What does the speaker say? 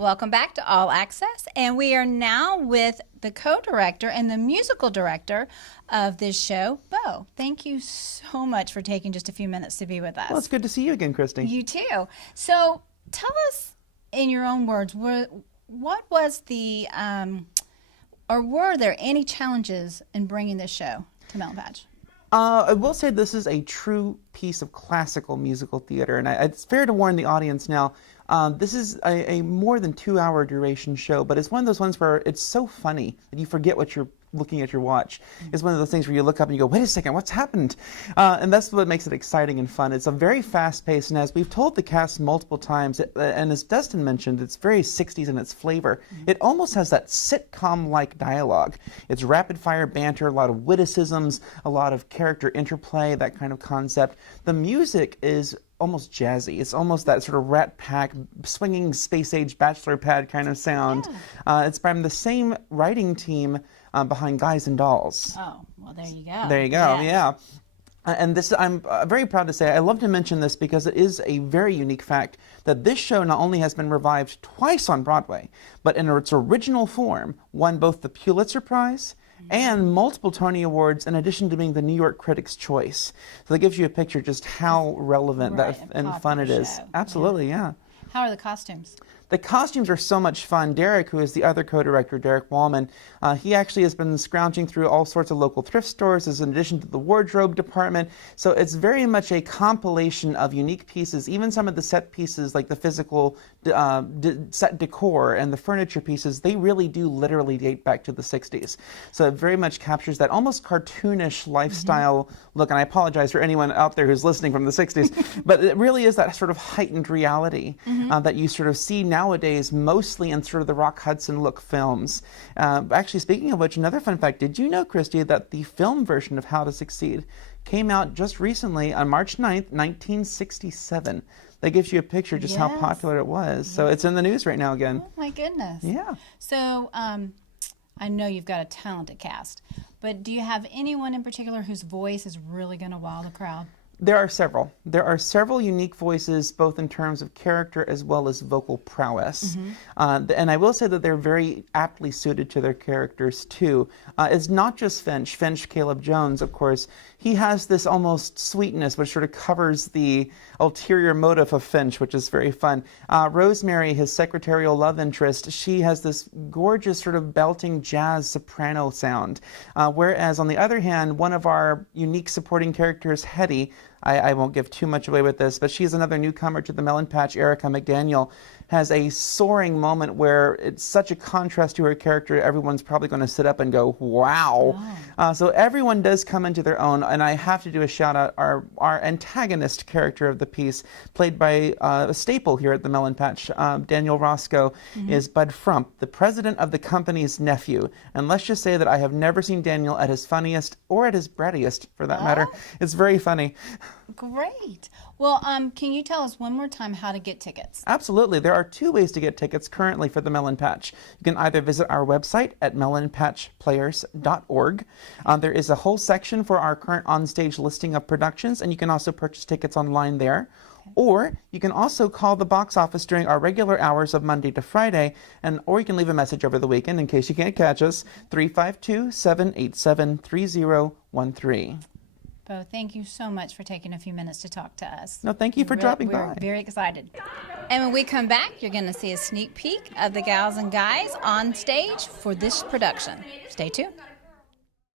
Welcome back to All Access, and we are now with the co-director and the musical director of this show, Bo. Thank you so much for taking just a few minutes to be with us. Well, it's good to see you again, Christy. You too. So tell us in your own words, what was the, or were there any challenges in bringing this show to Melon Patch? I will say this is a true piece of classical musical theater, and it's fair to warn the audience now, this is a more than 2-hour duration show, but it's one of those ones where it's so funny that you forget what you're looking at your watch. It's one of those things where you look up and you go, wait a second, what's happened? And that's what makes it exciting and fun. It's a very fast pace, and as we've told the cast multiple times, and as Dustin mentioned, it's very 60s in its flavor. It almost has that sitcom-like dialogue. It's rapid-fire banter, a lot of witticisms, a lot of character interplay, that kind of concept. The music is almost jazzy. It's almost that sort of Rat Pack, swinging space-age bachelor pad kind of sound. Yeah. It's from the same writing team behind Guys and Dolls. Oh, well, there you go. There you go, yeah. And this, I'm very proud to say, I love to mention this because it is a very unique fact that this show not only has been revived twice on Broadway, but in its original form won both the Pulitzer Prize and multiple Tony Awards, in addition to being the New York Critics' Choice. So that gives you a picture just how relevant and fun it is. Show. Absolutely, yeah. How are the costumes? The costumes are so much fun. Derek, who is the other co-director, Derek Wallman, he actually has been scrounging through all sorts of local thrift stores as in addition to the wardrobe department. So it's very much a compilation of unique pieces. Even some of the set pieces, like the physical set decor and the furniture pieces, they really do literally date back to the 60s. So it very much captures that almost cartoonish lifestyle look. And I apologize for anyone out there who's listening from the 60s, but it really is that sort of heightened reality that you sort of see nowadays mostly in sort of the Rock Hudson look films. Actually, speaking of which, another fun fact, did you know, Christy, that the film version of How to Succeed came out just recently on March 9th, 1967? That gives you a picture just how popular it was. So it's in the news right now again. Oh, my goodness. Yeah. So I know you've got a talented cast, but do you have anyone in particular whose voice is really going to wow the crowd? There are several. There are several unique voices, both in terms of character as well as vocal prowess. And I will say that they're very aptly suited to their characters, too. It's not just Finch. Finch, Caleb Jones, of course, he has this almost sweetness which sort of covers the ulterior motive of Finch, which is very fun. Rosemary, his secretarial love interest, she has this gorgeous sort of belting jazz soprano sound. Whereas, on the other hand, one of our unique supporting characters, Hetty, I won't give too much away with this, but she's another newcomer to the Melon Patch, Erica McDaniel, has a soaring moment where it's such a contrast to her character, everyone's probably going to sit up and go, wow. So everyone does come into their own, and I have to do a shout out, our antagonist character of the piece, played by a staple here at the Melon Patch, Daniel Roscoe, is Bud Frump, the president of the company's nephew. And let's just say that I have never seen Daniel at his funniest, or at his brattiest, for that matter. It's very funny. Great. Well, can you tell us one more time how to get tickets? Absolutely. There are 2 ways to get tickets currently for the Melon Patch. You can either visit our website at melonpatchplayers.org. There is a whole section for our current onstage listing of productions, and you can also purchase tickets online there. Or you can also call the box office during our regular hours of Monday to Friday, or you can leave a message over the weekend in case you can't catch us, 352-787-3013. Bo, thank you so much for taking a few minutes to talk to us. No, thank you for dropping by. We're very excited. And when we come back, you're going to see a sneak peek of the gals and guys on stage for this production. Stay tuned.